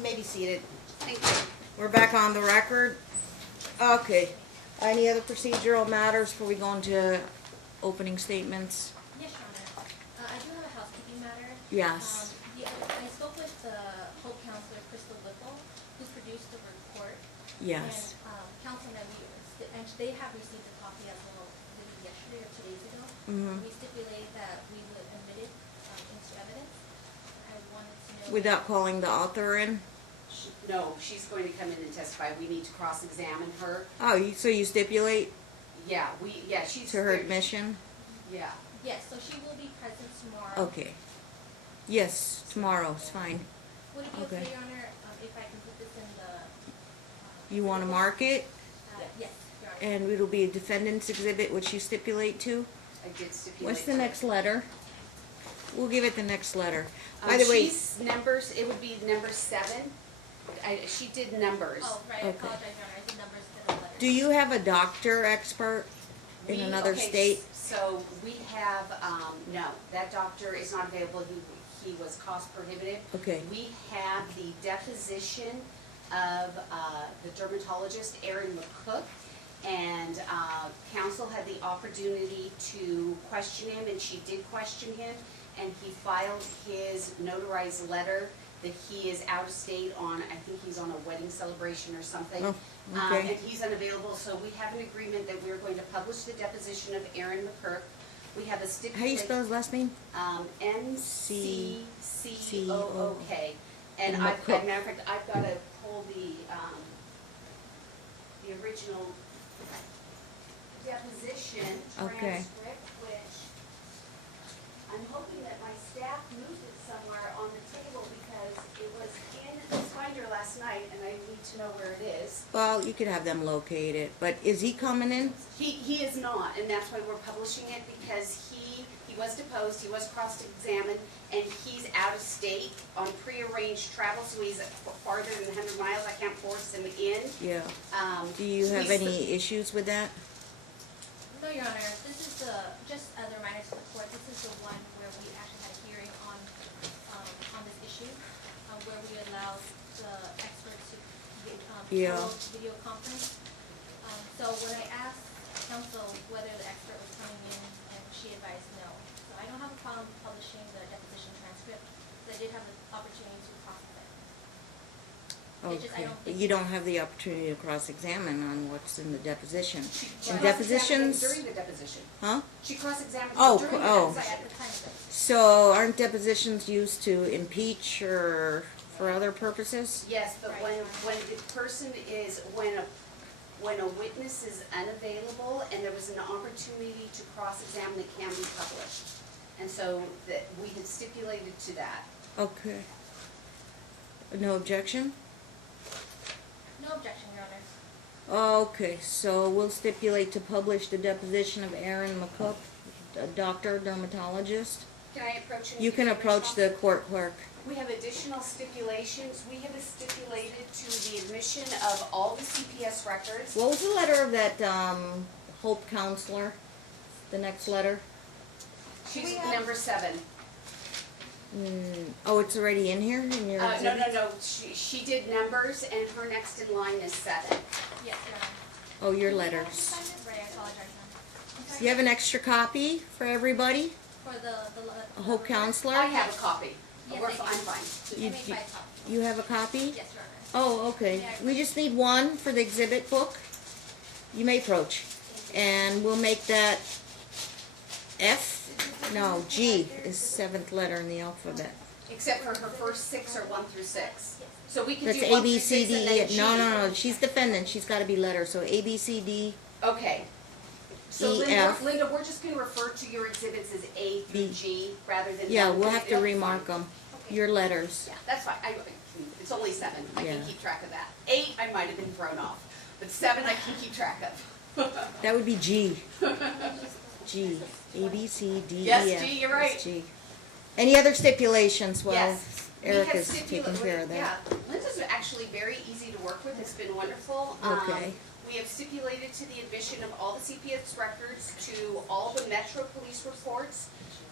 You may be seated. Thank you. We're back on the record. Okay. Any other procedural matters before we go into opening statements? Yes, Your Honor. I do have a housekeeping matter. Yes. I spoke with the Hope counselor, Crystal Whipple, who produced the report. Yes. And counsel and and they have received a copy as well, maybe yesterday or 2 days ago. Mhm. We stipulated that we would admit it into evidence. I wanted to know. Without calling the author in? No, she's going to come in and testify. We need to cross-examine her. Oh, so you stipulate She's to her admission? Yeah. Yes, so she will be present tomorrow. Okay. Yes, tomorrow's fine. Would it be Okay. okay, Your Honor, if I can put this in the... You want to mark it? Yes, Your Honor. And it'll be a defendant's exhibit, which you stipulate to? I did stipulate. What's the to next letter? We'll give it the next letter. it. By the way, She's numbers, it would be number 7. She did numbers. Oh, right, I Okay. apologize, Your Honor, I did numbers instead of letters. do you have a doctor expert in another state? So we have, no, that doctor is not available. He was cost prohibitive. Okay. We have the deposition of the dermatologist, Erin McCook, and counsel had the opportunity to question him, and she did question him, and he filed his notarized letter that he is out of state on, I think he's on a wedding celebration or something. Oh, okay. And he's unavailable, so we have an agreement that we're going to publish the deposition of Erin McCook. We have a How do you stipulation. spell his last name? McCook. And And I've, as a McCook. matter of fact, I've got to pull the original deposition Okay. transcript, which I'm hoping that my staff moved it somewhere on the table because it was in this binder last night and I need to know where it is. Well, you could have them locate it, but is he coming in? He is not, and that's why we're publishing it, because he was deposed, he was cross-examined, and he's out of state on prearranged travel, so he's farther than 100 miles. I can't force him in. Yeah. Do you So have we any issues with that? No, Your Honor, this is just as a reminder to the court, this is the one where we actually had a hearing on this issue, where we allowed the expert to Yeah. hold video conference. So when I asked counsel whether the expert was coming in, and she advised no. So I don't have a problem publishing the deposition transcript, because I did have the opportunity to cross-examine. It's just I Okay. don't But think- you don't have the opportunity to cross-examine on what's in the deposition. She In cross-examined him depositions? during the deposition. Huh? She cross-examined him Oh, during the oh. Right, deposition. at the time of it. So aren't depositions used to impeach or for other purposes? Yes, but Right. when the person is, when a witness is unavailable and there was an opportunity to cross-examine, it can be published. And so that we had stipulated to that. Okay. No objection? No objection, Your Honor. Okay, so we'll stipulate to publish the deposition of Erin McCook, a doctor, dermatologist. Can I approach him? You can approach the court clerk. We have additional stipulations. We have stipulated to the admission of all the CPS records. What was the letter of that, Hope counselor? The next letter? She's number 7. Oh, it's already in here in your exhibit? No. She did numbers and her next in line is 7. Yes, Your Honor. Oh, your Can you letters. sign it? Right, I apologize, Your Honor. Do you have an extra copy for everybody? For A Hope counselor? I have a copy. Yes, I'm I do. fine. I You- made 5 copies. You have a copy? Yes, Your Honor. Oh, okay. We just need one for the exhibit book. You may approach. And we'll make that F? No, G is 7th letter in the alphabet. Except for her first 6 are 1 through 6. So we can That's do A, 1 B, through C, 6 D, and E. then G. No. She's defendant. She's got to be letters. So A, B, C, D. Okay. So E, Linda, F. we're just going to refer to your exhibits as A through B. G rather than. Yeah, 1 we'll through- have to that's remark fine. them. Your letters. Yeah, that's fine. It's only 7. I can Yeah. keep track of that. 8, I might have been thrown off. But 7, I can keep track of. That would be G. G. A, B, C, D, E, Yes, F. G, you're right. It's G. Any other stipulations? Well, Yes. Eric We is have taking care of that. Yeah, Linda's actually very easy to work with. It's been wonderful. Okay. We have stipulated to the admission of all the CPS records, to all the Metro Police reports,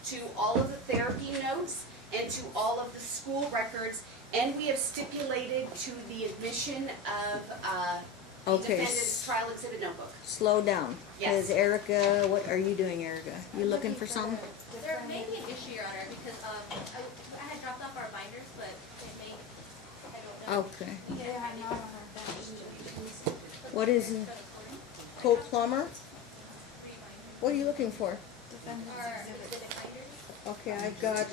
to all of the therapy notes, and to all of the school records, And we have stipulated to the admission of, the Okay. defendant's trial exhibit notebook. Slow down. Yes. Cause Erica, what are you doing, Erica? You looking for something? There may be an issue, Your Honor, because I had dropped off our binders, but it may, I don't know. Okay. They are not on our bench. What is it? Colt Plumber? What are you looking for? Our exhibit binders. Okay, I've got,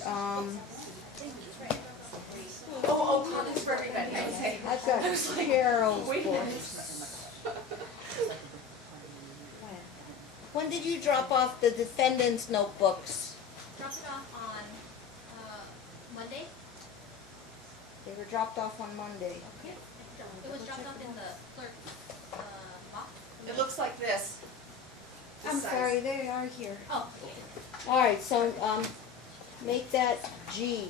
Condoms for everybody, okay. I've got Cheryl's books. When did you drop off the defendant's notebooks? Dropped it off on, Monday. They were dropped off on Monday. It was dropped off in the clerk's, box. It looks like this. This I'm size. sorry, they are here. Oh, Alright, so, make that G,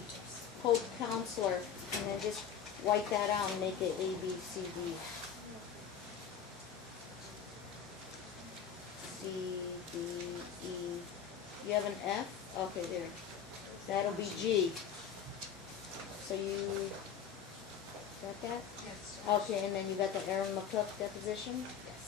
Colt Counselor, and then just white that out and make it A, B, C, D. C, D, E. You have an F? Okay, there. That'll be G. So you, got that? Yes. Okay, and then you got the Aaron McCook deposition?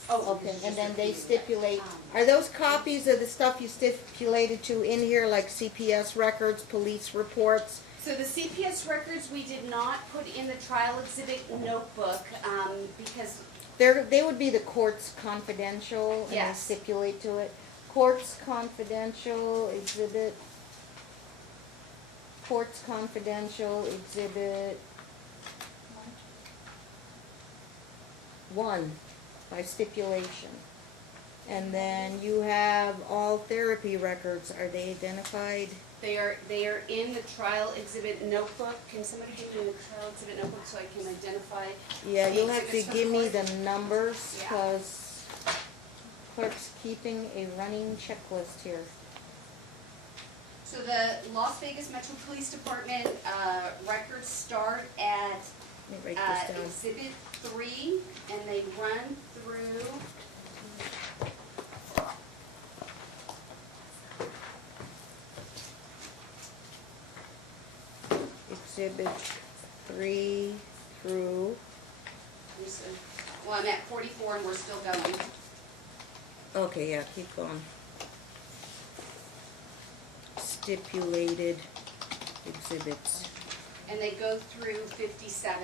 Oh, Okay, and then they stipulate, are those copies of the stuff you stipulated to in here, like CPS records, police reports? so the CPS records we did not put in the trial exhibit notebook, because They would be the court's confidential, and they Yes. stipulate to it. Court's confidential exhibit. Court's confidential exhibit 1 by stipulation. And then you have all therapy records, are they identified? they are in the trial exhibit notebook. Can somebody give me the trial exhibit notebook so I can identify? Yeah, the you'll have to exhibits from give me court? the numbers, Yeah. cause clerk's keeping a running checklist here. So the Las Vegas Metro Police Department, records start at, Let me write this down. exhibit 3, and they run through, Exhibit 3 through, well, I'm at 44 and we're still going. okay, yeah, keep going. Stipulated exhibits. And they go through 57.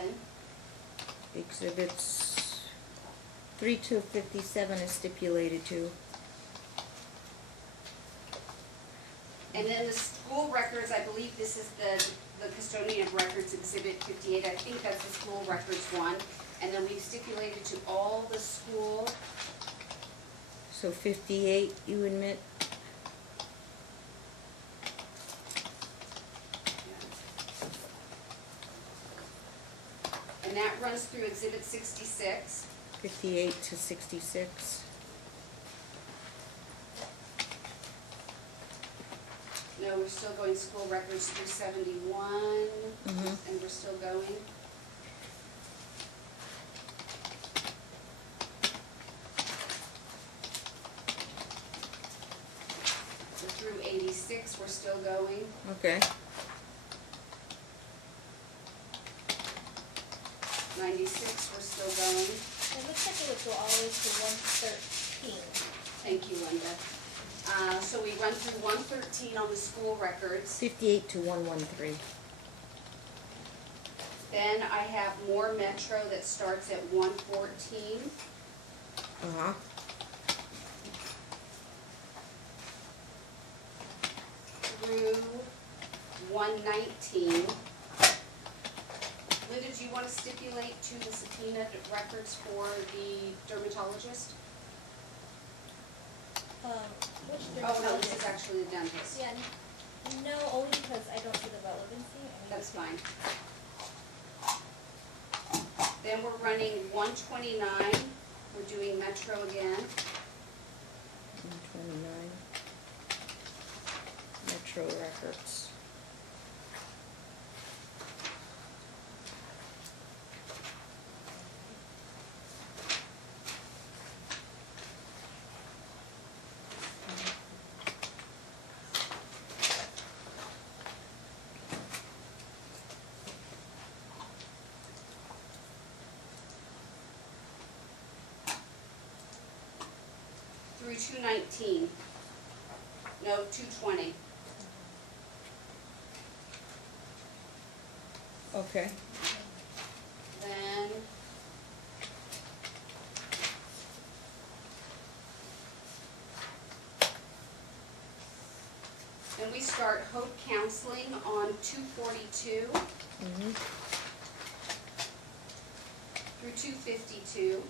Exhibits 3 to 57 is stipulated to. And then the school records, I believe this is the custodian of records, exhibit 58. I think that's the school records one. And then we've stipulated to all the school, So 58, you admit? and that runs through exhibit 66. 58 to 66. No, we're still going school records through 71, Mhm. and we're still going. So through 86, we're still going. Okay. 96, we're still going. It looks like it would go all the way to 113. Thank you, Linda. So we run through 113 on the school records. 58 to 113. Then I have more Metro that starts at 114. Uh-huh. Through 119. Linda, do you want to stipulate to the subpoena records for the dermatologist? Which Oh, no, this is actually the dentist. Yeah, no, only because I don't see the relevancy. I mean, That's fine. Then we're running 129. We're doing Metro again. 129. Metro records. through 219. No, 220. Okay. Then we start Hope Counseling on 242 Mm-hmm. through 252.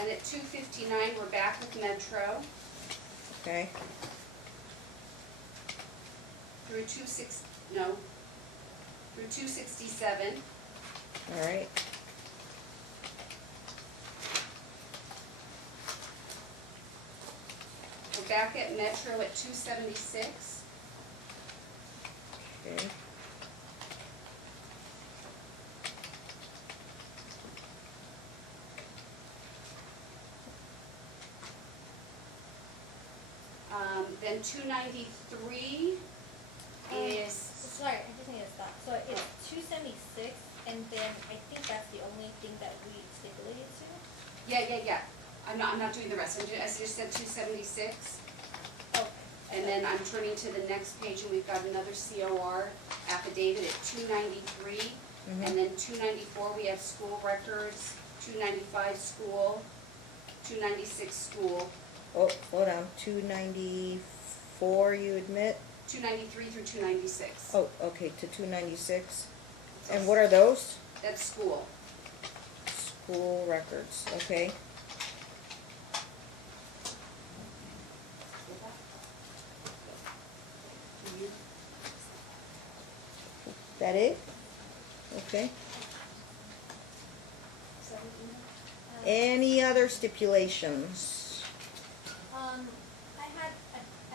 And at 259, we're back with Metro Okay. through 267. All right. We're back at Metro at 276. Okay. Then 293 is, Sorry, I just need to stop. So it's 276, and then I think that's the only thing that we stipulated to. yeah. I'm not doing the rest. I just said 276. Okay. And then I'm turning to the next page, and we've got another COR affidavit at 293. Mhm. And then 294, we have school records, 295 school, 296 school, Oh, hold on. 294, you admit? 293 through 296. Oh, okay, to 296. And what are those? That's school. School records, okay. That it? Okay. Any other stipulations? I had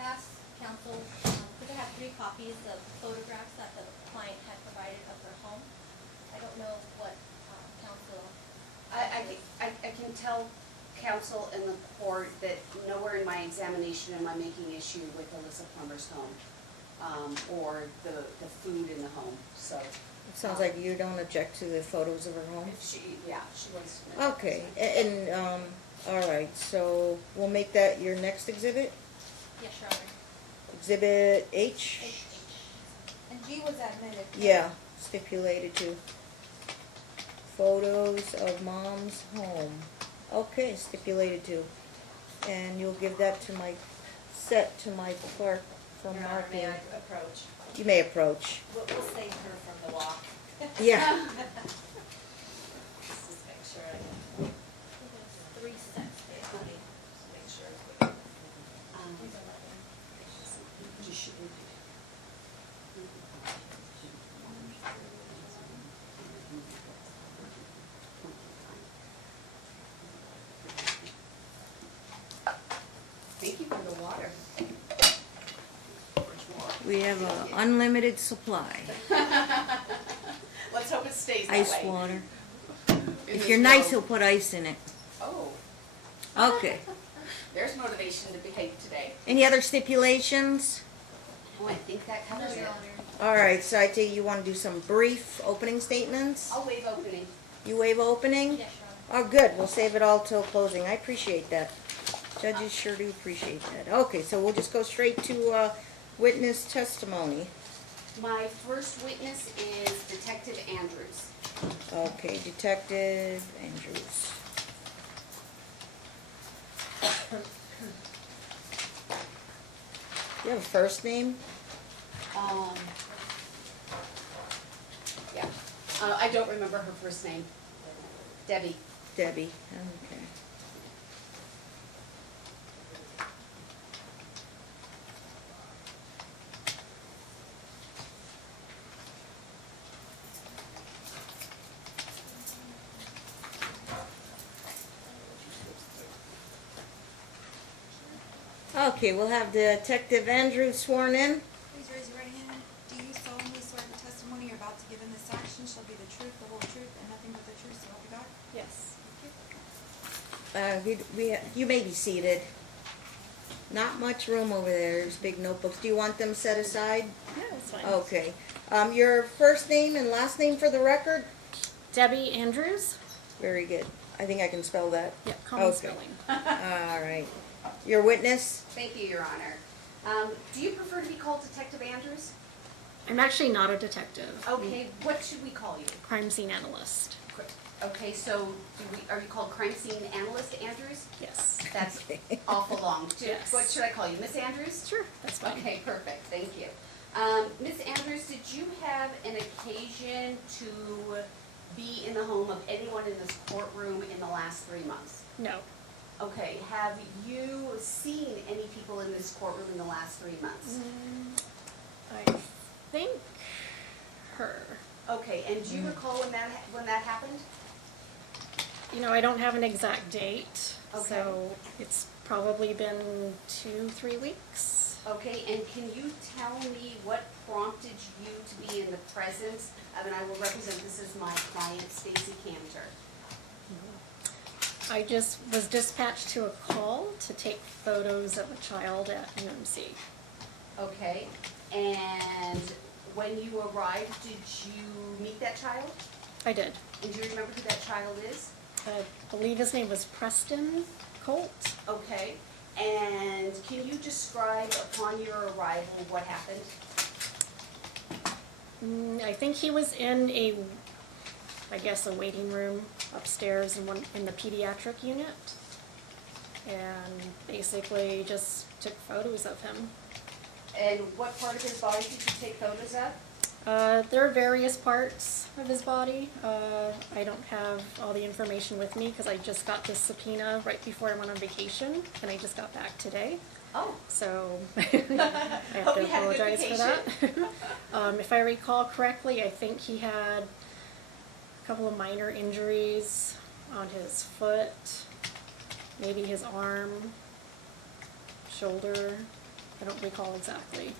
asked council, because I have 3 copies of photographs that the client had provided of their home. I don't know what council. I can tell council and the court that nowhere in my examination am I making issue with Alyssa Plummer's home, or the food in the home, so. It sounds like you don't object to the photos of her home? If she wants to. Okay, and, all right, so we'll make that your next exhibit? Yes, Your Honor. Exhibit H? And G was admitted. Yeah, stipulated to. Photos of mom's home. Okay, stipulated to. And you'll give that to my, set to my clerk for Your Honor, may marking. I approach? You may approach. We'll save her from the walk. Yeah. Let's just make sure I can, There's 3 sets there. make sure it's quick. These are 11. Thank you for the water. We have an unlimited supply. Let's hope it stays that Ice way. water. In If this you're nice, world. he'll put ice in it. Oh, Okay. there's motivation to behave today. Any other stipulations? Oh, I think that covers No, it. Your Honor. All right, so I take you want to do some brief opening statements? I'll waive opening. You waive opening? Yes, Your Honor. Oh, good, we'll save it all till closing, I appreciate that. Judges sure do appreciate that. Okay, so we'll just go straight to witness testimony. My first witness is Detective Andrews. Okay, Detective Andrews. You have a first name? Yeah. I don't remember her first name. Debbie. Debbie, okay. Okay, we'll have Detective Andrews sworn in. Please raise your right hand. Do you solemnly swear the testimony you're about to give in this action shall be the truth, the whole truth, and nothing but the truth, so help you God? Yes. You may be seated. Not much room over there, there's big notebooks. Do you want them set aside? Yeah, that's fine. Okay. Your first name and last name for the record? Debbie Andrews. Very good. I think I can spell that. Yeah, common Okay. spelling. All right. Your witness? Thank you, Your Honor. Do you prefer to be called Detective Andrews? I'm actually not a detective. Okay, what should we call you? Crime scene analyst. Okay, so are you called Crime Scene Analyst Andrews? Yes. That's awful long. Yes. What should I call you, Miss Andrews? Sure, that's fine. Okay, perfect, thank you. Miss Andrews, did you have an occasion to be in the home of anyone in this courtroom in the last 3 months? No. Okay, have you seen any people in this courtroom in the last 3 months? I think her. Okay, and do you recall when that happened? You know, I don't have an exact date, Okay. so it's probably been 2-3 weeks. Okay, and can you tell me what prompted you to be in the presence of, and I will represent this as my client, Stacy Cantor? I just was dispatched to a call to take photos of a child at UMC. Okay, and when you arrived, did you meet that child? I did. And do you remember who that child is? I believe his name was Preston Colt. Okay, and can you describe upon your arrival what happened? I think he was in a waiting room upstairs in the pediatric unit, and basically just took photos of him. And what part of his body did you take photos of? There are various parts of his body. I don't have all the information with me because I just got this subpoena right before I went on vacation, and I just got back today. Oh, So I have Hope to you had a good apologize for that. If I recall correctly, I think he had a couple of minor injuries on his foot, maybe his arm, shoulder. I don't recall exactly.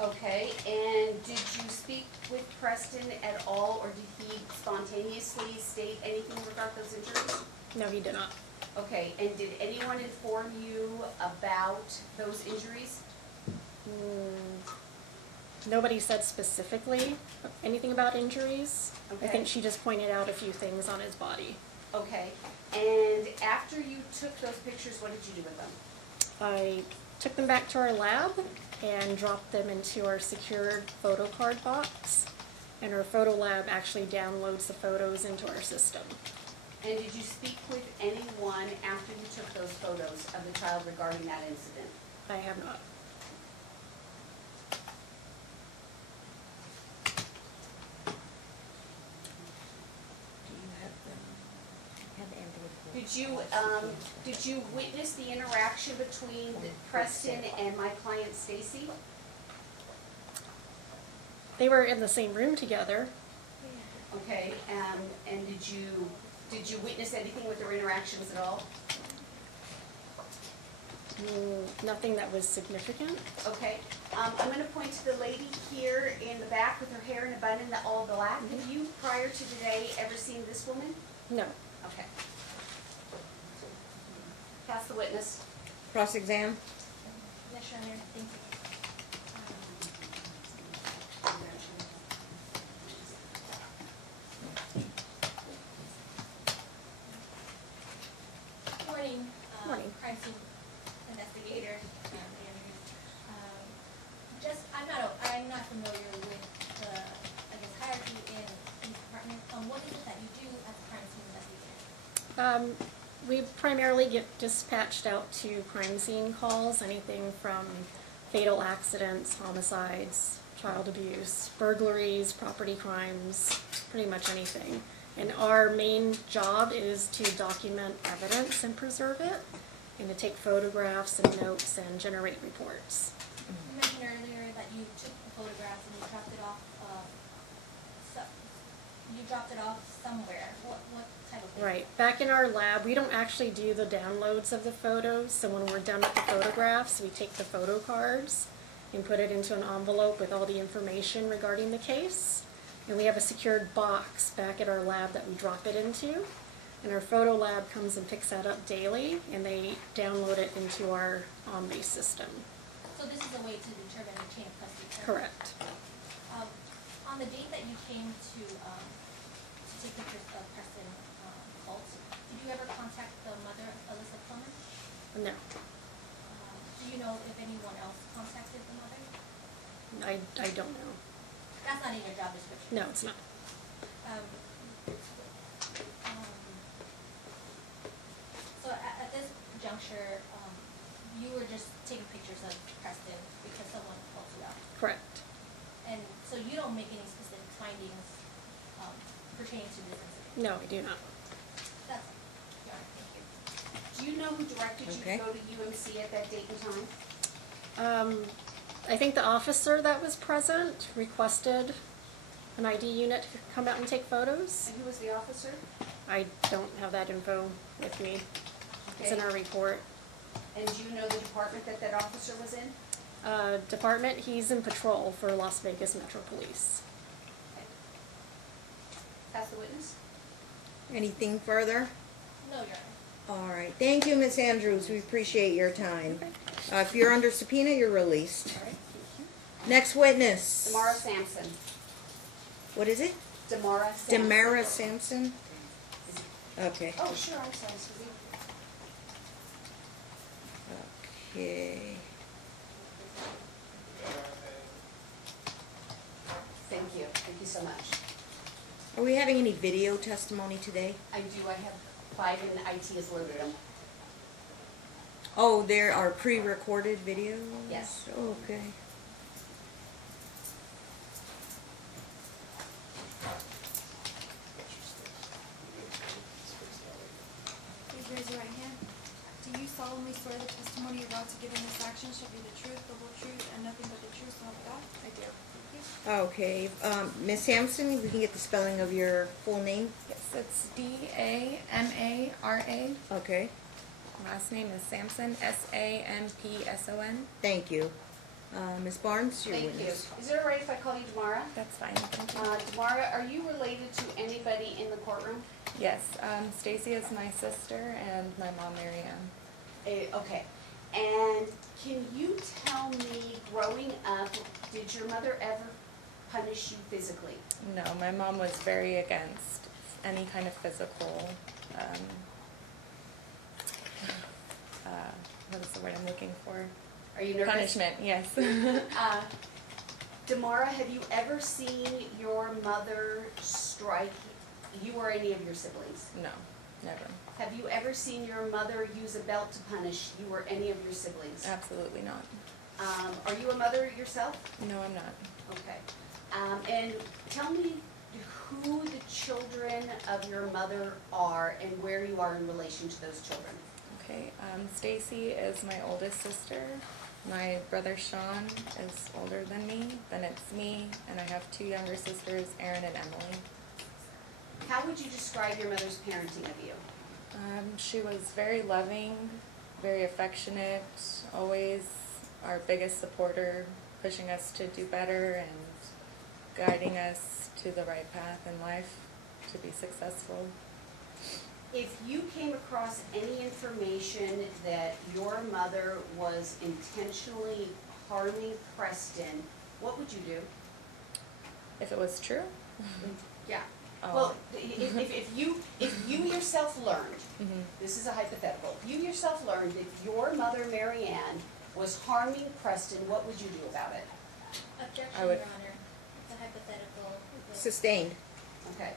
okay, and did you speak with Preston at all, or did he spontaneously state anything regarding those injuries? No, he did not. Okay, and did anyone inform you about those injuries? Nobody said specifically anything about injuries. I Okay. think she just pointed out a few things on his body. Okay, and after you took those pictures, what did you do with them? I took them back to our lab and dropped them into our secured photo card box. And our photo lab actually downloads the photos into our system. And did you speak with anyone after you took those photos of the child regarding that incident? I have not. Do you have the Did you witness the interaction between Preston and my client Stacy? They were in the same room together. Okay, and did you witness anything with their interactions at all? Nothing that was significant. Okay, I'm gonna point to the lady here in the back with her hair in a bun in the all black. Have you, prior to today, ever seen this woman? No. Okay. Pass the witness. cross-exam? Yes, Your Honor, thank you. Morning, Morning. crime scene investigator, Andrews. I'm not familiar with the, hierarchy in the department. What is it that you do as a crime scene investigator? We primarily get dispatched out to crime scene calls, anything from fatal accidents, homicides, child abuse, burglaries, property crimes, pretty much anything. And our main job is to document evidence and preserve it, and to take photographs and notes and generate reports. You mentioned earlier that you took the photographs and you dropped it off, somewhere. What type of? Right. Back in our lab, we don't actually do the downloads of the photos, so when we're done with the photographs, we take the photo cards and put it into an envelope with all the information regarding the case. And we have a secured box back at our lab that we drop it into. And our photo lab comes and picks that up daily, and they download it into our Omni system. So this is a way to determine the chain of custody. Correct. On the date that you came to take pictures of Preston Colt. Did you ever contact the mother, Alyssa Plummer? No, Do you know if anyone else contacted the mother? I don't know. That's not in your job description. No, it's not. Um, so at this juncture, you were just taking pictures of Preston because someone called you out. Correct. And so you don't make any specific findings pertaining to this incident? No, I do not. That's all. Your Honor, thank you. Do you know who directed you Okay. to go to UMC at that date and time? I think the officer that was present requested an ID unit to come out and take photos. And who was the officer? I don't have that info with me. It's in Okay. our report. And do you know the department that that officer was in? Department, he's in patrol for Las Vegas Metro Police. Okay. That's the witness? Anything further? No, Your Honor. All right, thank you, Miss Andrews, we appreciate your time. If you're under subpoena, you're released. All right. Next witness. Demara Samson. What is it? Demara Samson. Demara Samson? Okay. Oh, sure, I'm sorry, Suzie. Okay. Thank you so much. Are we having any video testimony today? I do, I have 5 and IT has loaded them. Oh, there are pre-recorded videos? Yes. Okay. Please raise your right hand. Do you solemnly swear the testimony you're about to give in this action shall be the truth, the whole truth, and nothing but the truth, so help you God? I do. Okay, Miss Sampson, we can get the spelling of your full name? Yes, it's D-A-M-A-R-A. Okay, Last name is Samson, S-A-M-P-S-O-N. thank you. Ms. Barnes, your Thank you. witness. Is it all right if I call you Demara? That's fine, thank you. Demara, are you related to anybody in the courtroom? Yes, Stacy is my sister and my mom, Mary Ann. Okay. And can you tell me, growing up, did your mother ever punish you physically? No, my mom was very against any kind of physical, what is the word I'm looking for? Are you nervous? Punishment, yes. Demara, have you ever seen your mother strike you or any of your siblings? No, never. Have you ever seen your mother use a belt to punish you or any of your siblings? Absolutely not. Are you a mother yourself? No, I'm not. Okay. And tell me who the children of your mother are and where you are in relation to those children. Okay, Stacy is my oldest sister. My brother Sean is older than me. Then it's me, and I have 2 younger sisters, Erin and Emily. How would you describe your mother's parenting of you? She was very loving, very affectionate, always our biggest supporter, pushing us to do better and guiding us to the right path in life to be successful. If you came across any information that your mother was intentionally harming Preston, what would you do? If it was true? Yeah. Oh. Well, if you yourself learned, Mhm. this is a hypothetical, if you yourself learned that your mother, Mary Ann, was harming Preston, what would you do about it? Objection, I would- Your Honor. It's a hypothetical. Sustained. Okay.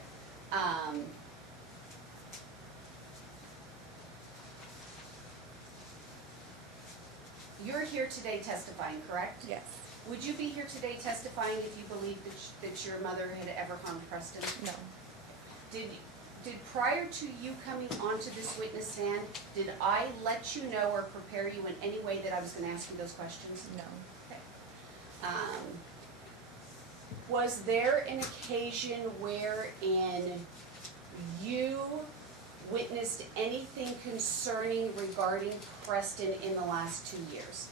You're here today testifying, correct? Yes. Would you be here today testifying if you believed that your mother had ever harmed Preston? No. Did prior to you coming onto this witness stand, did I let you know or prepare you in any way that I was going to ask you those questions? No. Okay. Was there an occasion wherein you witnessed anything concerning regarding Preston in the last 2 years?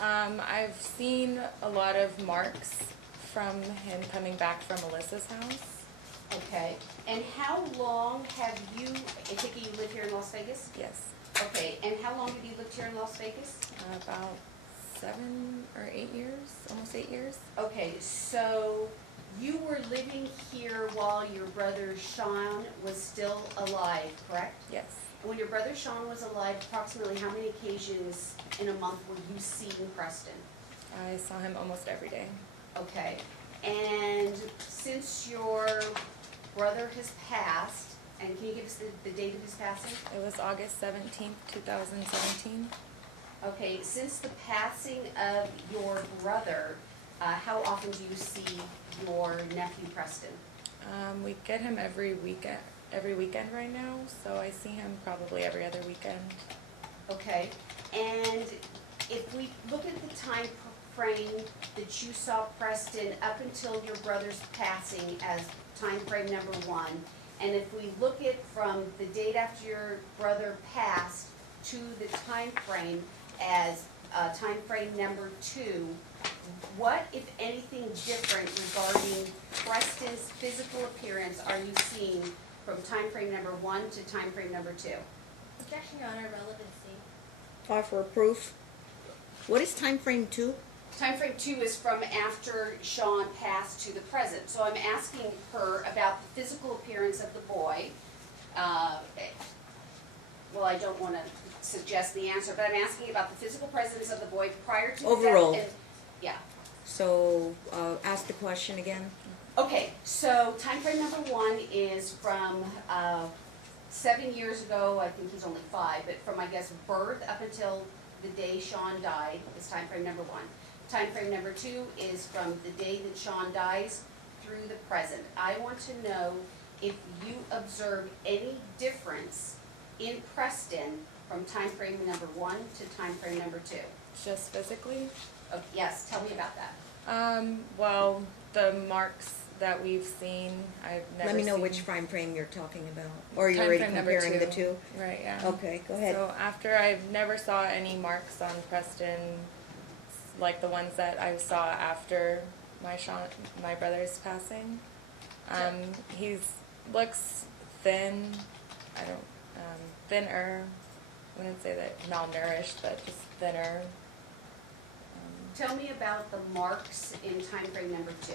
I've seen a lot of marks from him coming back from Melissa's house. Okay. And how long have you, I take it you live here in Las Vegas? Yes. Okay. And how long have you lived here in Las Vegas? About 7 or 8 years, almost 8 years. Okay, so You were living here while your brother Sean was still alive, correct? Yes. And when your brother Sean was alive, approximately how many occasions in a month were you seeing Preston? I saw him almost every day. Okay, and since your brother has passed, and can you give us the date of his passing? It was August 17th, 2017. Okay, since the passing of your brother, how often do you see your nephew Preston? We get him every weekend right now, so I see him probably every other weekend. Okay, and if we look at the time frame that you saw Preston up until your brother's passing as time frame number 1, and if we look at from the date after your brother passed to the time frame as time frame number 2, what, if anything, different regarding Preston's physical appearance are you seeing from time frame number 1 to time frame number 2? Objection, Your Honor, relevancy. Offer of proof. What is time frame 2? Time frame 2 is from after Sean passed to the present. So I'm asking her about the physical appearance of the boy. Well, I don't want to suggest the answer, but I'm asking about the physical presence of the boy prior to the death. Overall. Yeah. So, ask the question again. Okay, so time frame number 1 is from 7 years ago. I think he's only 5, but from, I guess, birth up until the day Sean died is time frame number 1. Time frame number 2 is from the day that Sean dies through the present. I want to know if you observe any difference in Preston from time frame number 1 to time frame number 2. Just physically? Oh, yes, tell me about that. Well, the marks that we've seen, I've never Let me know seen. which time frame you're talking about. Or you're Time already frame number comparing the 2. two? Right, yeah. Okay, go ahead. So after, I've never saw any marks on Preston like the ones that I saw after my brother's passing. He's looks thin. Thinner. I wouldn't say that malnourished, but just thinner. Tell me about the marks in time frame number 2.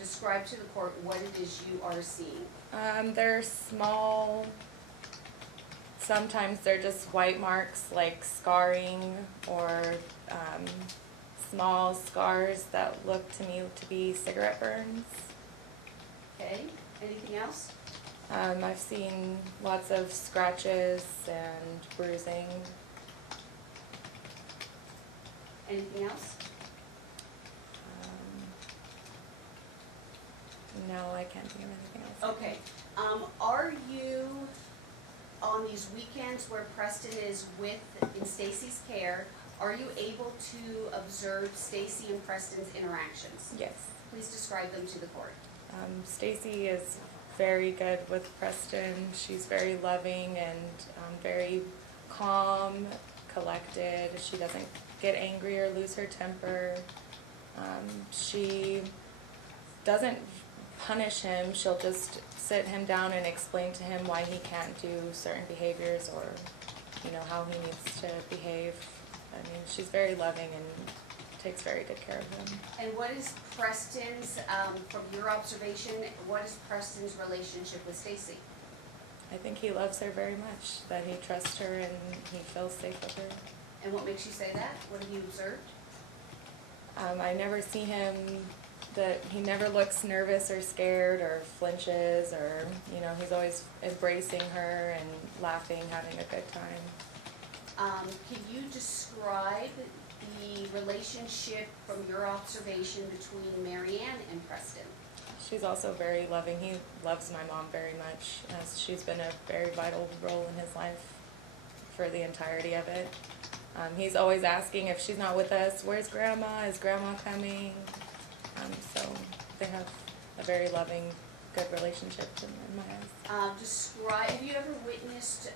Describe to the court what it is you are seeing. They're small. Sometimes they're just white marks like scarring or small scars that look to me to be cigarette burns. Okay, anything else? I've seen lots of scratches and bruising. Anything else? No, I can't think of anything else. Okay, are you, on these weekends where Preston is in Stacy's care, are you able to observe Stacy and Preston's interactions? Yes. Please describe them to the court. Stacy is very good with Preston. She's very loving and very calm, collected. She doesn't get angry or lose her temper. She doesn't punish him. She'll just sit him down and explain to him why he can't do certain behaviors or, how he needs to behave. I mean, she's very loving and takes very good care of him. And what is Preston's, from your observation, what is Preston's relationship with Stacy? I think he loves her very much, that he trusts her and he feels safe with her. And what makes you say that? What have you observed? I never see him, he never looks nervous or scared or flinches or, he's always embracing her and laughing, having a good time. Can you describe the relationship from your observation between Marianne and Preston? She's also very loving. He loves my mom very much, as she's been a very vital role in his life for the entirety of it. He's always asking if she's not with us, where's Grandma? Is Grandma coming? So they have a very loving, good relationship in my eyes. Have you ever witnessed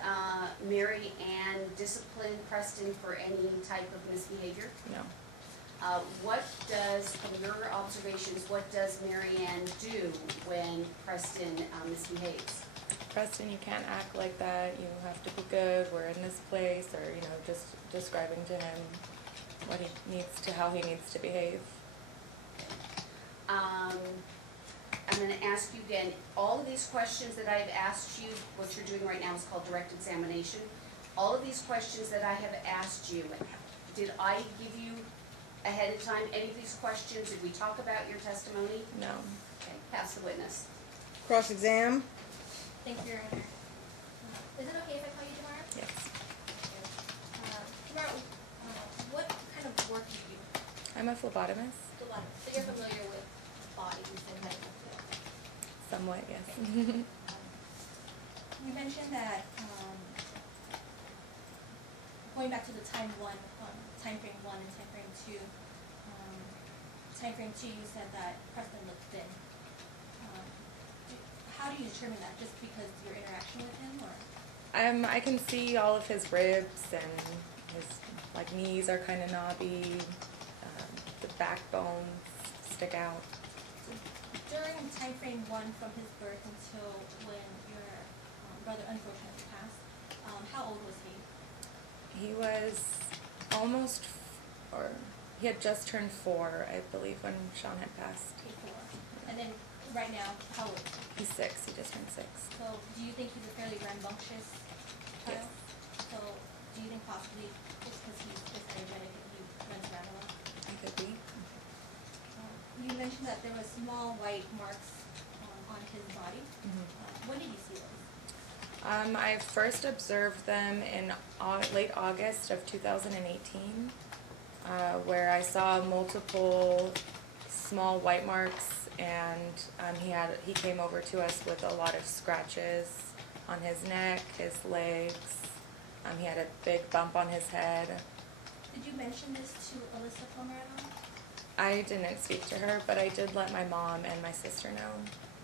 Mary Ann discipline Preston for any type of misbehavior? No. From your observations, what does Mary Ann do when Preston misbehaves? Preston, you can't act like that. You have to be good. We're in this place, or just describing to him how he needs to behave. ask you again, all of these questions that I've asked you, what you're doing right now is called direct examination. All of these questions that I have asked you, did I give you ahead of time any of these questions? Did we talk about your testimony? No. Okay, pass the witness. Cross-exam? Thank you, Your Honor. Is it okay if I call you Demara? Yes. Demara, what kind of work do you do? I'm a phlebotomist. A lot. So you're familiar with bodies and medical field. Somewhat, yes. You mentioned that, going back to the time frame one and time frame two, you said that Preston looked thin. How do you determine that? Just because of your interaction with him, or? I can see all of his ribs and his knees are kind of knobby. The backbones stick out. During time frame one from his birth until when your brother unfortunately passed, how old was he? He was he had just turned 4, I believe, when Sean had passed. Before. And then right now, how old? He's 6, he just turned 6. So do you think he's a fairly rambunctious child? Yes. So do you think possibly it's because he's energetic and he runs around a lot? He could be. You mentioned that there were small white marks on his body. When did you see those? I first observed them in late August of 2018, where I saw multiple small white marks, and he came over to us with a lot of scratches on his neck, his legs. He had a big bump on his head. Did you mention this to Alyssa Pomerano? I didn't speak to her, but I did let my mom and my sister know.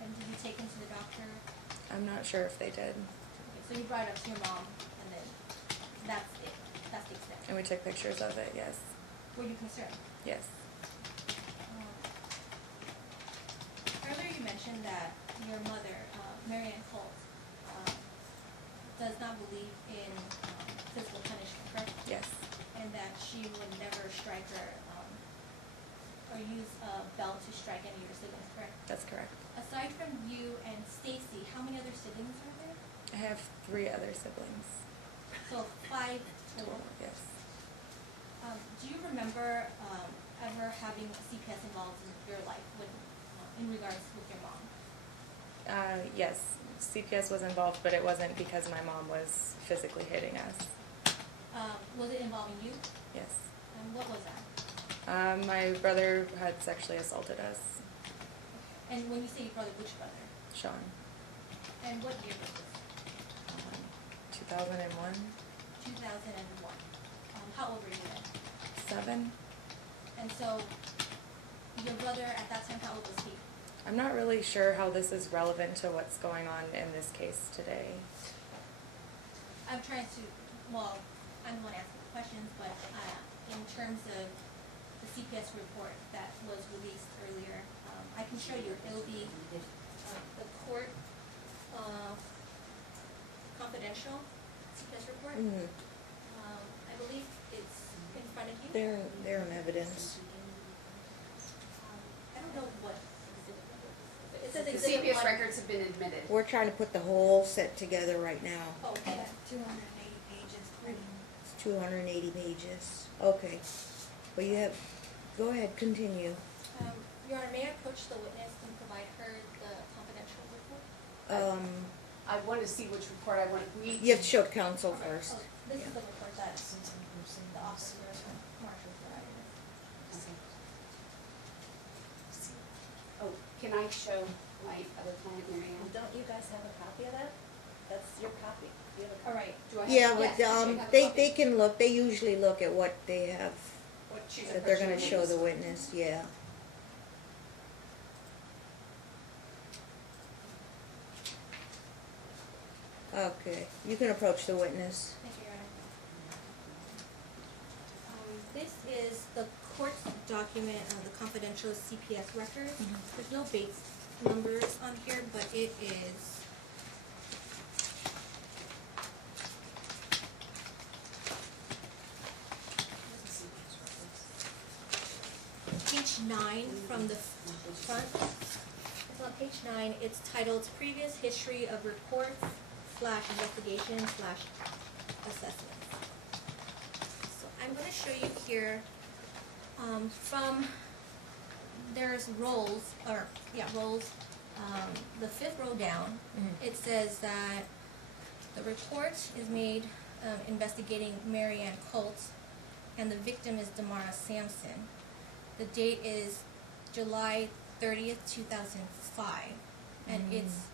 And did you take him to the doctor? I'm not sure if they did. Okay, so you brought it up to your mom, and then that's it. That's the extent. And we took pictures of it, yes. Were you concerned? Yes. Earlier you mentioned that your mother, Marianne Colt, does not believe in physical punishment, correct? Yes. And that she would never strike her or use a belt to strike any of your siblings, correct? That's correct. Aside from you and Stacy, how many other siblings are there? I have 3 other siblings. So 5 total. Yes. Do you remember ever having CPS involved in your life in regards with your mom? Yes, CPS was involved, but it wasn't because my mom was physically hitting us. Was it involving you? Yes. And what was that? My brother had sexually assaulted us. And when you say your brother, which brother? Sean. And what year was this? 2001. 2001. How old were you then? 7. And so, your brother at that time, how old was he? I'm not really sure how this is relevant to what's going on in this case today. I'm trying to, well, I'm the one asking the questions, but in terms of the CPS report that was released earlier, I can show you, it'll be the court confidential CPS report. I believe it's in front of you. They're in evidence. I don't know what. It says The exhibit CPS 1. records have been admitted. We're trying to put the whole set together right now. Oh, okay. 280 pages printing. It's 280 pages. Okay. Well, you have, go ahead, continue. Your Honor, may I approach the witness and provide her the confidential report? I want to see which report I want to read. You have to show counsel first. Oh, this is the report that the officer, Marshall provided us. Oh, can I show my other client, Mary Ann? Don't you guys have a copy of that? That's your copy. You have a All copy? right. Do I have? Yeah, Yes, but you have a they copy. can look, they usually look at what they have, What she's that they're gonna approaching show the witness. witness, yeah. Okay, you can approach the witness. Thank you, Your Honor. This is the court's document, the confidential CPS record. There's no base numbers on here, but it is page 9 from the front. It's on page 9. It's titled Previous History of Reports / Investigations / Assessments. So I'm going to show you here from there's roles, the 5th row down. It says that the report is made investigating Mary Ann Colt, and the victim is Demara Samson. The date is July 30th, 2005, and it's,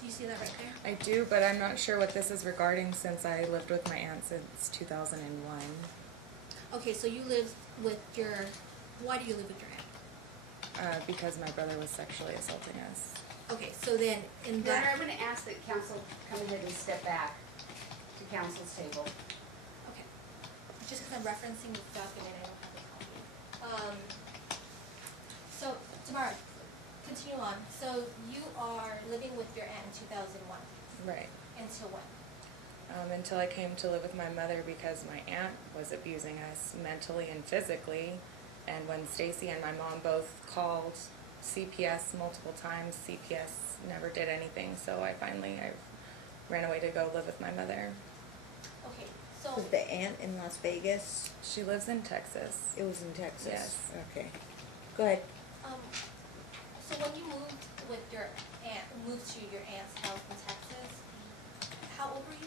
do you see that right there? I do, but I'm not sure what this is regarding since I lived with my aunt since 2001. Okay, so you live with your, why do you live with your aunt? Because my brother was sexually assaulting us. Okay, so then in Your Honor, that, I'm gonna ask that counsel come ahead and step back to counsel's table. okay, just because I'm referencing the document, I don't have a copy. So, Demara, continue on. So you are living with your aunt in 2001, Right. until when? Until I came to live with my mother because my aunt was abusing us mentally and physically. And when Stacy and my mom both called CPS multiple times, CPS never did anything. So I ran away to go live with my mother. Okay, so, Was the aunt in Las Vegas? She lives in Texas. It was in Texas? Yes. Okay. Go ahead. so when you moved with your aunt, moved to your aunt's house in Texas, how old were you?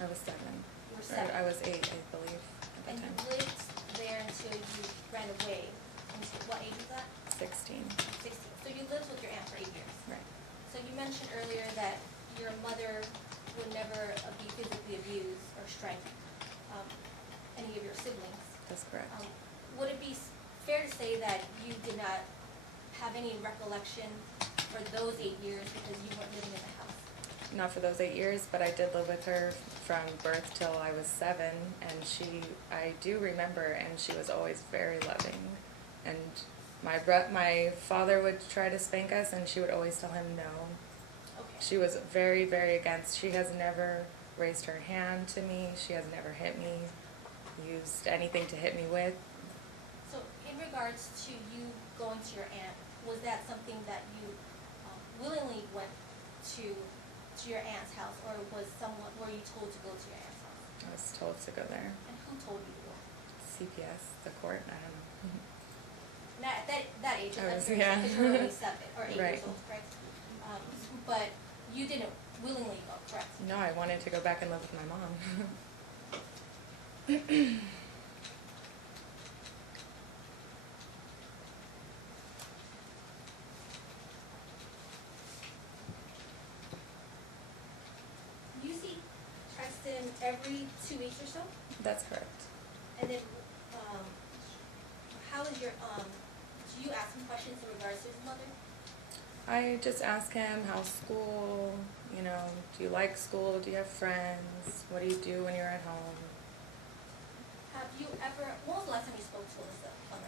I was 7. You were Or 7. I was 8, I believe, at And the you time. lived there until you ran away. Until what age was that? 16. 16. So you lived with your aunt for 8 years. Right. So you mentioned earlier that your mother would never be physically abused or strike any of your siblings. That's correct. Would it be fair to say that you did not have any recollection for those 8 years because you weren't living in the house? Not for those 8 years, but I did live with her from birth till I was 7, and I do remember, and she was always very loving. And my father would try to spank us, and she would always tell him no. Okay. She was very, very against. She has never raised her hand to me. She has never hit me, used anything to hit me with. So in regards to you going to your aunt, was that something that you willingly went to your aunt's house, or were you told to go to your aunt's house? I was told to go there. And who told you to go? CPS, the court, I don't know. At that age, I was- because yeah. you're only 7 or 8 Right. years old, correct? But you didn't willingly go, correct? No, I wanted to go back and live with my mom. You see Preston every 2 weeks or so? That's correct. And then, how is your, do you ask him questions in regards to his mother? I just ask him how's school, do you like school, do you have friends, what do you do when you're at home? Have you ever, when was the last time you spoke to Alyssa Plummer?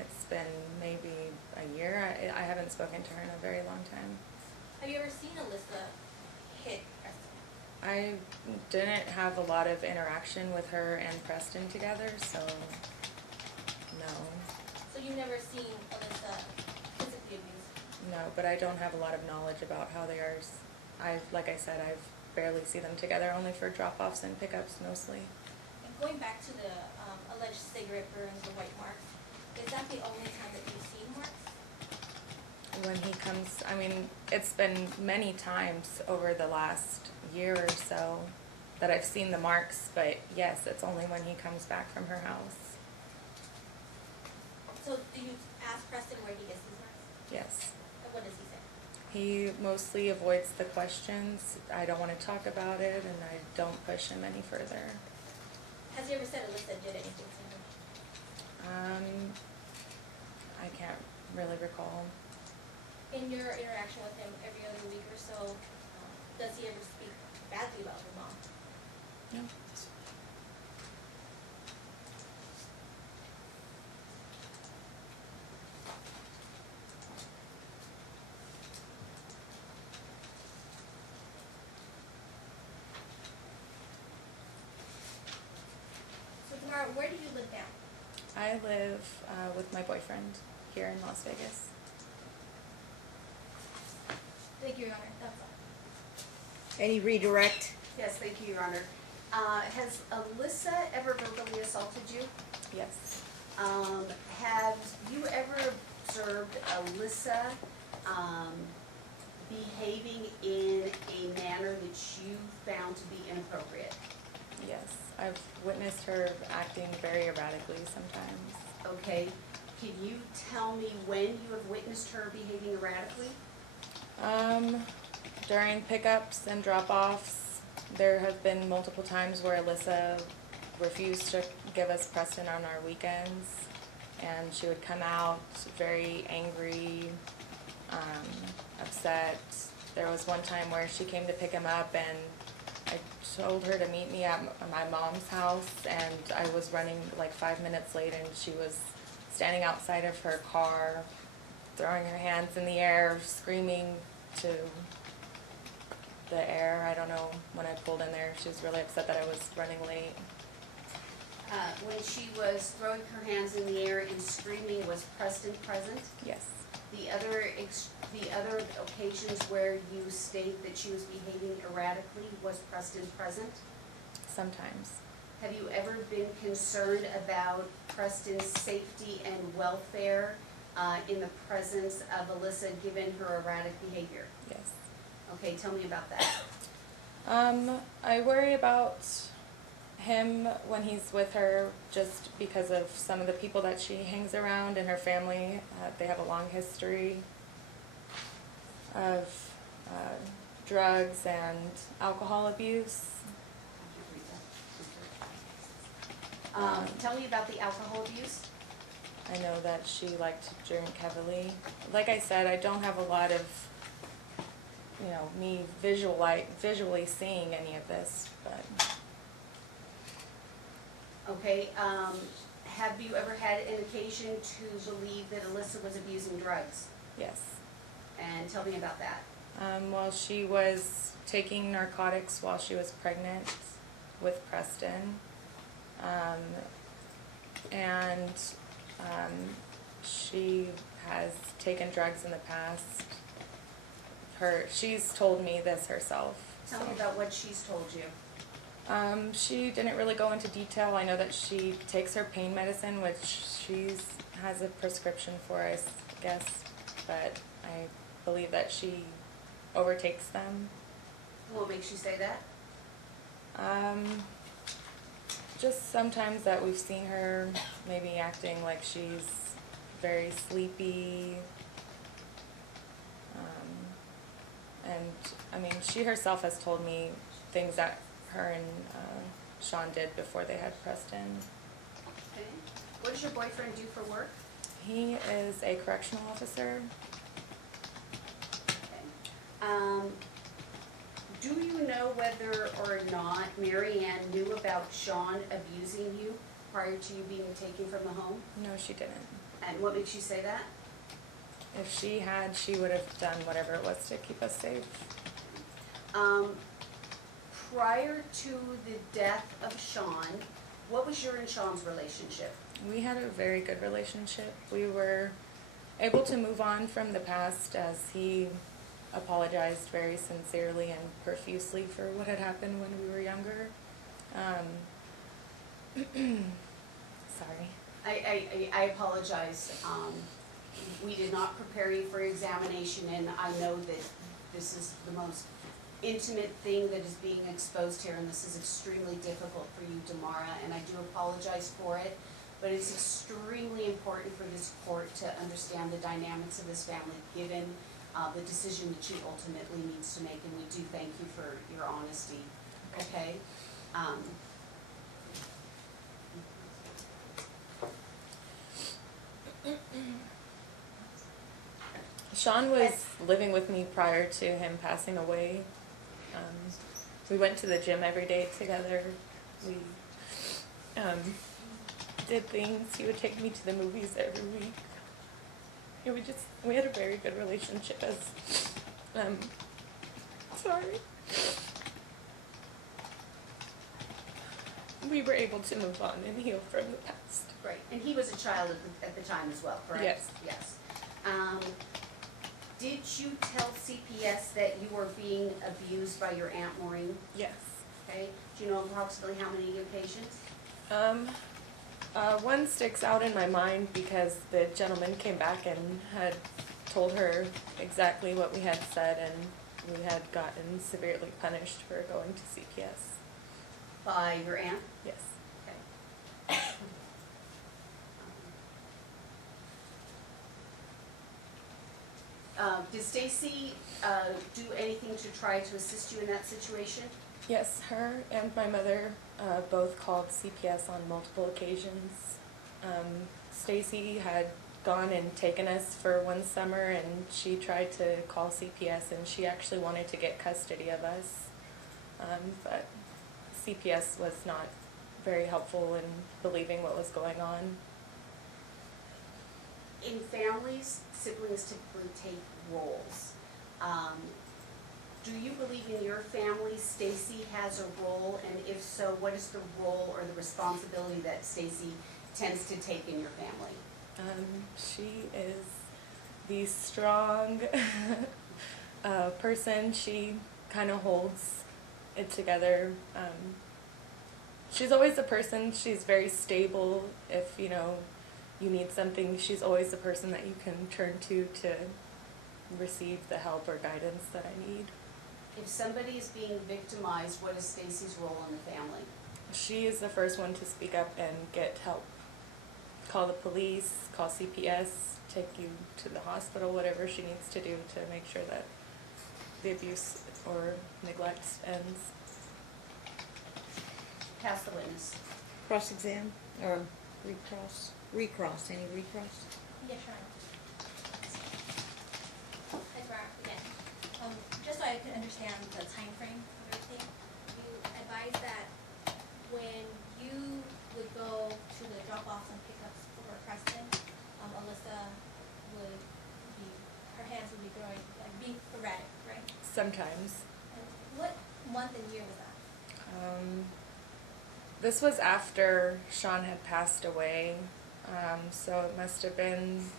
It's been maybe a year. I haven't spoken to her in a very long time. Have you ever seen Alyssa hit Preston? I didn't have a lot of interaction with her and Preston together, so no. So you've never seen Alyssa physically abused? No, but I don't have a lot of knowledge about how they are. Like I said, I've barely seen them together, only for drop-offs and pickups mostly. And going back to the alleged cigarette burns or white marks, is that the only time that you've seen marks? When he comes, it's been many times over the last year or so that I've seen the marks, but yes, it's only when he comes back from her house. So do you ask Preston where he gets these marks? Yes. And what does he say? He mostly avoids the questions. I don't want to talk about it, and I don't push him any further. Has he ever said Alyssa did anything to him? I can't really recall. In your interaction with him every other week or so, does he ever speak badly about your mom? No. So Demara, where do you live now? I live with my boyfriend here in Las Vegas. Thank you, Your Honor, that's all. Any redirect? Yes, thank you, Your Honor. Has Alyssa ever verbally assaulted you? Yes. Have you ever observed Alyssa behaving in a manner that you found to be inappropriate? Yes. I've witnessed her acting very erratically sometimes. Okay, can you tell me when you have witnessed her behaving erratically? During pickups and drop-offs, there have been multiple times where Alyssa refused to give us Preston on our weekends, and she would come out very angry, upset. There was one time where she came to pick him up, and I told her to meet me at my mom's house, and I was running like 5 minutes late, and she was standing outside of her car, throwing her hands in the air, screaming to the air. I don't know, when I pulled in there, she was really upset that I was running late. When she was throwing her hands in the air and screaming, was Preston present? Yes. The other occasions where you state that she was behaving erratically, was Preston present? Sometimes. Have you ever been concerned about Preston's safety and welfare in the presence of Alyssa, given her erratic behavior? Yes. Okay, tell me about that. I worry about him when he's with her just because of some of the people that she hangs around and her family. They have a long history of drugs and alcohol abuse. Tell me about the alcohol abuse. I know that she liked to drink heavily. Like I said, I don't have a lot of, me visually seeing any of this, but Okay, have you ever had an occasion to believe that Alyssa was abusing drugs? yes. And tell me about that. Well, she was taking narcotics while she was pregnant with Preston. And she has taken drugs in the past. She's told me this herself. Tell me about what she's told you. She didn't really go into detail. I know that she takes her pain medicine, which she has a prescription for, I guess, but I believe that she overtakes them. What makes you say that? Just sometimes that we've seen her maybe acting like she's very sleepy. And she herself has told me things that her and Sean did before they had Preston. Okay. What does your boyfriend do for work? He is a correctional officer. Okay. Do you know whether or not Mary Ann knew about Sean abusing you prior to you being taken from the home? No, she didn't. And what makes you say that? If she had, she would have done whatever it was to keep us safe. Prior to the death of Sean, what was your and Sean's relationship? We had a very good relationship. We were able to move on from the past as he apologized very sincerely and profusely for what had happened when we were younger. Sorry. I apologize. We did not prepare you for examination, and I know that this is the most intimate thing that is being exposed here, and this is extremely difficult for you, Demara, and I do apologize for it, but it's extremely important for this court to understand the dynamics of this family, given the decision that she ultimately needs to make, and we do thank you for your honesty, okay? Sean was living with me prior to him passing away. We went to the gym every day together. We did things. He would take me to the movies every week. And we had a very good relationship as, sorry. We were able to move on and heal from the past. Right, and he was a child at the time as well, correct? Yes. Yes. Did you tell CPS that you were being abused by your Aunt Maureen? Yes. Okay, do you know approximately how many patients? One sticks out in my mind because the gentleman came back and had told her exactly what we had said, and we had gotten severely punished for going to CPS. By your aunt? Yes. Okay. Did Stacy do anything to try to assist you in that situation? Yes, her and my mother both called CPS on multiple occasions. Stacy had gone and taken us for one summer, and she tried to call CPS, and she actually wanted to get custody of us. But CPS was not very helpful in believing what was going on. In families, siblings typically take roles. Do you believe in your family Stacy has a role, and if so, what is the role or the responsibility that Stacy tends to take in your family? She is the strong person. She kind of holds it together. She's always the person. She's very stable. If you need something, she's always the person that you can turn to receive the help or guidance that I need. If somebody is being victimized, what is Stacy's role in the family? She is the first one to speak up and get help. Call the police, call CPS, take you to the hospital, whatever she needs to do to make sure that the abuse or neglect ends. Pass the witness. Cross-exam, or recross? Recross, any recross? Yes, Your Honor. Hi, Demara, again. Just so I can understand the time frame of everything, you advised that when you would go to the drop-offs and pickups for Preston, Alyssa would be, her hands would be throwing, like, being erratic, right? Sometimes. And what month and year was that? This was after Sean had passed away, so it must have been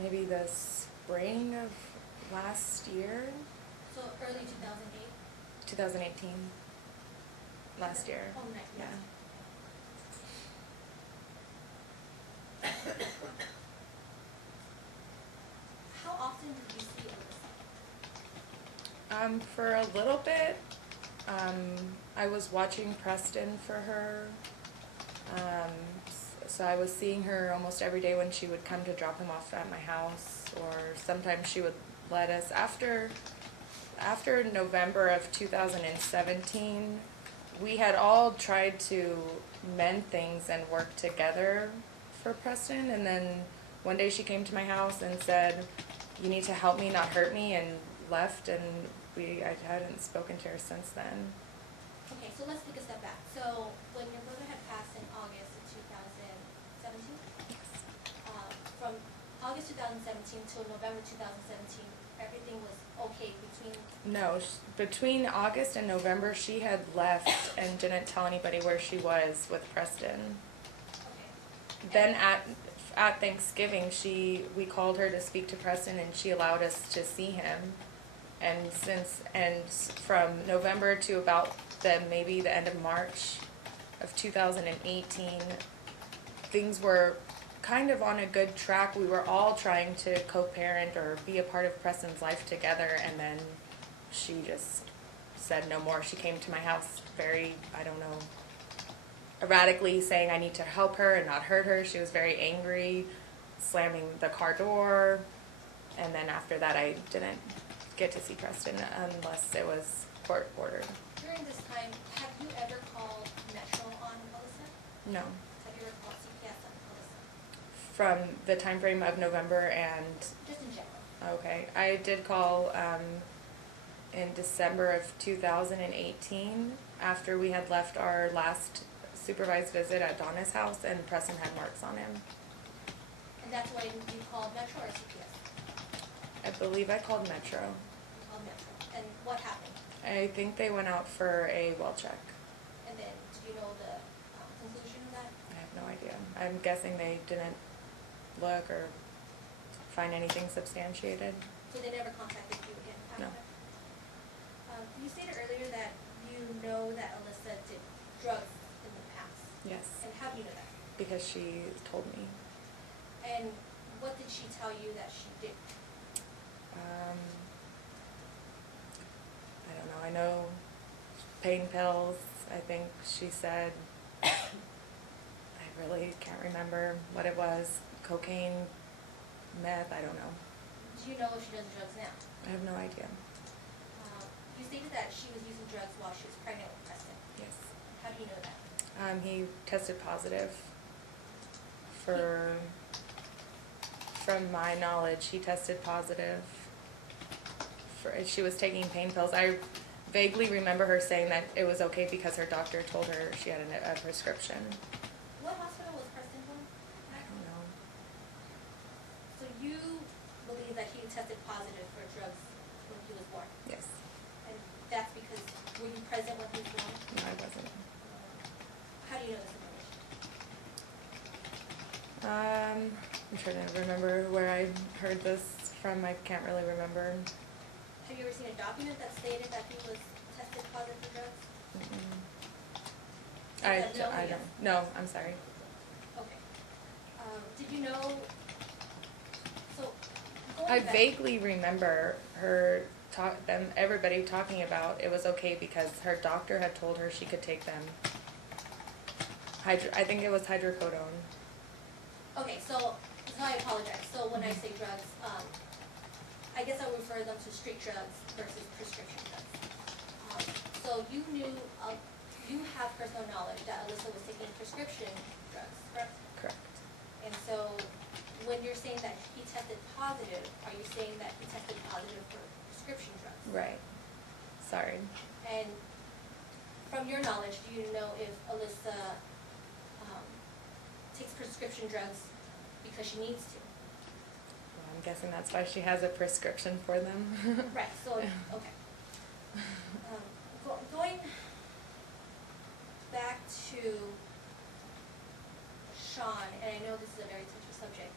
maybe the spring of last year, So early 2008? 2018, last year. Oh, right. Yeah. How often did you see Alyssa? For a little bit. I was watching Preston for her. So I was seeing her almost every day when she would come to drop him off at my house, or sometimes she would let us. After November of 2017, we had all tried to mend things and work together for Preston, and then one day she came to my house and said, "You need to help me, not hurt me," and left, and I hadn't spoken to her since then. Okay, so let's take a step back. So when your brother had passed in August of 2017, from August 2017 till November 2017, everything was okay between. No, between August and November, she had left and didn't tell anybody where she was with Preston. Okay. Then at Thanksgiving, we called her to speak to Preston, and she allowed us to see him. And from November to about maybe the end of March of 2018, things were kind of on a good track. We were all trying to co-parent or be a part of Preston's life together, and then she just said no more. She came to my house very, erratically, saying I need to help her and not hurt her. She was very angry, slamming the car door, and then after that I didn't get to see Preston unless it was court ordered. During this time, have you ever called Metro on Alyssa? No. Have you ever called CPS on Alyssa? From the time frame of November and Just in general. okay, I did call in December of 2018 after we had left our last supervised visit at Donna's house, and Preston had marks on him. And that's when you called Metro or CPS? I believe I called Metro. You called Metro. And what happened? I think they went out for a well check. And then, did you know the conclusion of that? I have no idea. I'm guessing they didn't look or find anything substantiated. So they never contacted you again after No. that? You stated earlier that you know that Alyssa did drugs in the past. Yes, And how do you know that? because she told me. And what did she tell you that she did? I don't know. I know pain pills. I think she said, I really can't remember what it was. Cocaine, meth, I don't know. Do you know if she does drugs now? I have no idea. You stated that she was using drugs while she was pregnant with Preston. Yes. How do you know that? He tested positive from my knowledge, he tested positive she was taking pain pills. I vaguely remember her saying that it was okay because her doctor told her she had a prescription. What hospital was Preston from? I don't know. So you believe that he tested positive for drugs when he was born? Yes. And that's because, were you present when he was born? No, I wasn't. How do you know this information? I'm trying to remember where I heard this from. I can't really remember. Have you ever seen a document that stated that he was tested positive for drugs? I don't. No, I'm sorry. Okay. Did you know, so I going back. vaguely remember everybody talking about it was okay because her doctor had told her she could take them. I think it was hydrocodone. Okay, so I apologize. So when I say drugs, I guess I refer them to street drugs versus prescription drugs. So you knew, you have personal knowledge that Alyssa was taking prescription drugs, correct? Correct. And so when you're saying that he tested positive, are you saying that he tested positive for prescription drugs? Right. Sorry. And from your knowledge, do you know if Alyssa takes prescription drugs because she needs to? Well, I'm guessing that's why she has a prescription for them. Right, so, okay. Going back to Sean, and I know this is a very touchy subject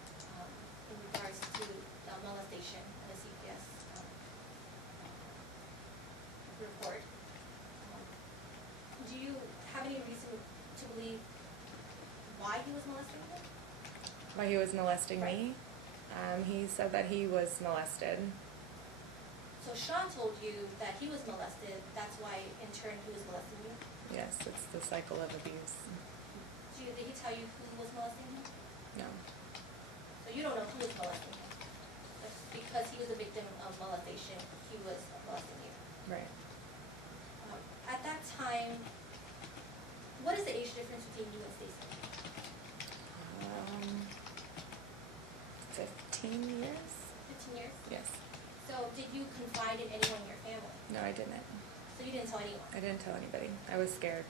in regards to molestation and the CPS report. Do you have any reason to believe why he was molesting her? Why he was molesting me? He said that he was molested. So Sean told you that he was molested, that's why in turn he was molesting you? Yes, it's the cycle of abuse. Did he tell you who was molesting him? No. So you don't know who was molesting him? But because he was a victim of molestation, he was molesting you. Right. At that time, what is the age difference between you and Stacy? 15 years? 15 years? Yes. So did you confide in anyone in your family? No, I didn't. So you didn't tell anyone? I didn't tell anybody. I was scared.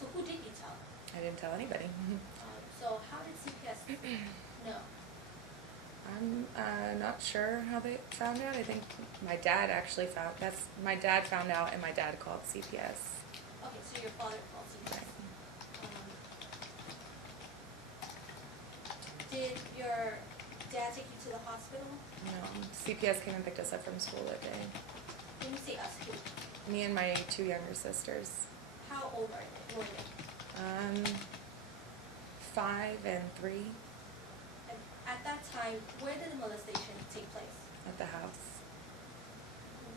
So who did you tell? I didn't tell anybody. So how did CPS know? I'm not sure how they found out. I think my dad actually my dad found out and my dad called CPS. Okay, so your father called CPS. Did your dad take you to the hospital? No, CPS came and picked us up from school that day. When you say us, who? Me and my 2 younger sisters. How old are they? Were they? 5 and 3 And at that time, where did the molestation take place? at the house.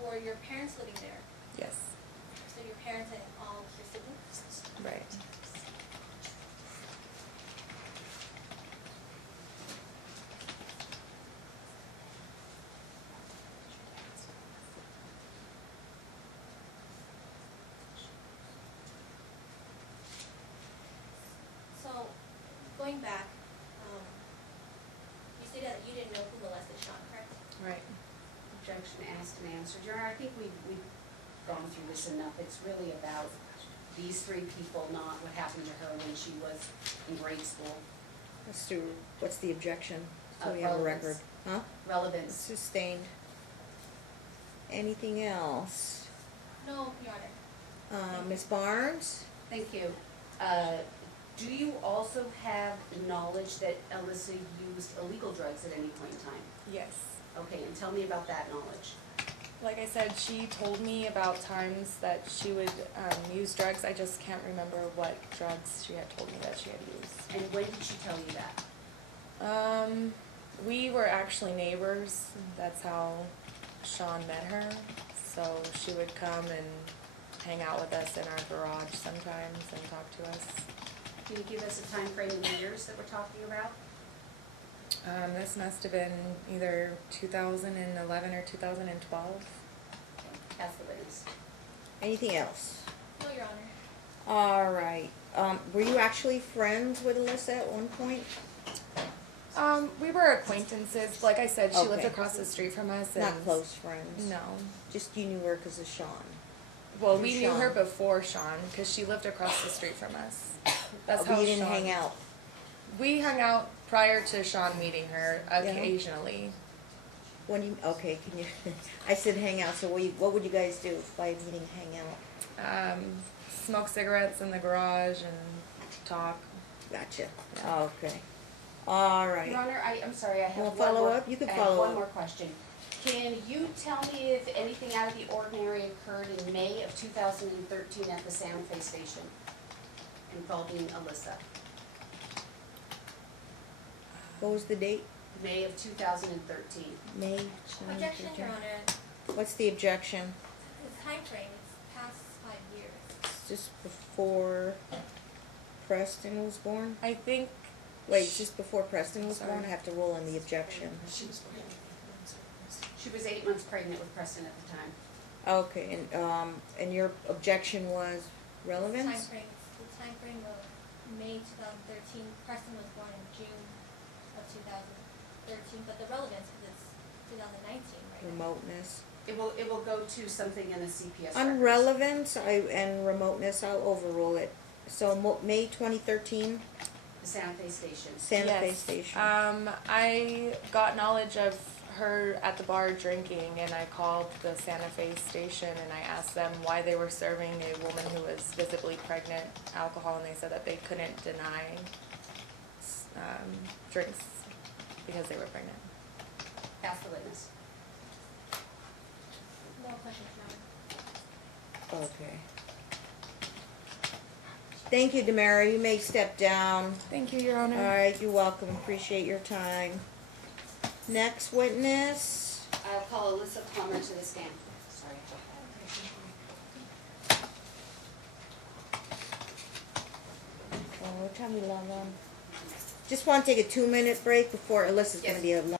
Were your parents living there? Yes, So your parents and all your siblings? right. So, going back, you stated that you didn't know who molested Sean, correct? Right. Objection asked and answered. Your Honor, I think we've gone through this enough. It's really about these 3 people, not what happened to her when she was in grade school. What's the objection? So we have a record. Huh? Relevance. Sustained. Anything else? No, Your Honor. Ms. Barnes? Thank you. Do you also have knowledge that Alyssa used illegal drugs at any point in time? Yes. Okay, and tell me about that knowledge. Like I said, she told me about times that she would use drugs. I just can't remember what drugs she had told me that she had used. And when did she tell you that? We were actually neighbors. That's how Sean met her. So she would come and hang out with us in our garage sometimes and talk to us. Can you give us a time frame of years that we're talking about? This must have been either 2011 or 2012. That's the witness. Anything else? No, Your Honor. All right. Were you actually friends with Alyssa at one point? We were acquaintances. Like I said, she lived Okay. across the street from us. And Not close friends? No. Just you knew her because of Sean? Well, Who's we knew her Sean? before Sean because she lived across the street from us. That's Oh, how but you didn't Sean- hang out? We hung out prior to Sean meeting her occasionally. When you, okay, can you, I said hang out, so what would you guys do by meeting hang out? Smoke cigarettes in the garage and talk. Gotcha. Okay. All right. Your Honor, I'm sorry, I have Wanna one follow more. up? You can I have follow one up. more question. Can you tell me if anything out of the ordinary occurred in May of 2013 at the Santa Fe station involving Alyssa? What was the date? May of 2013. May? Objection, Your Honor. What's the objection? The time frame is past 5 years. Just before Preston was born? I think Wait, just before Preston was Sorry. born? I have to roll on the objection. She was 8 months pregnant with Preston at the time. Okay, and your objection was relevance? The time frame of May 2013. Preston was born in June of 2013, but the relevance is it's 2019, right? Remoteness. It will go to something in the CPS On records. relevance and remoteness, I'll overrule it. So May 2013, The Santa Fe station. Santa Fe yes. Station. I got knowledge of her at the bar drinking, and I called the Santa Fe station and I asked them why they were serving a woman who was visibly pregnant alcohol, and they said that they couldn't deny drinks because they were pregnant. Ask the witness. No questions, Your Honor. Okay. Thank you, Demara. You may step down. Thank you, Your Honor. All right, you're welcome. Appreciate your time. Next witness. I'll call Alyssa Plummer to the stand. Sorry. Oh, what time we log on? Just want to take a 2-minute break before Alyssa's going to be a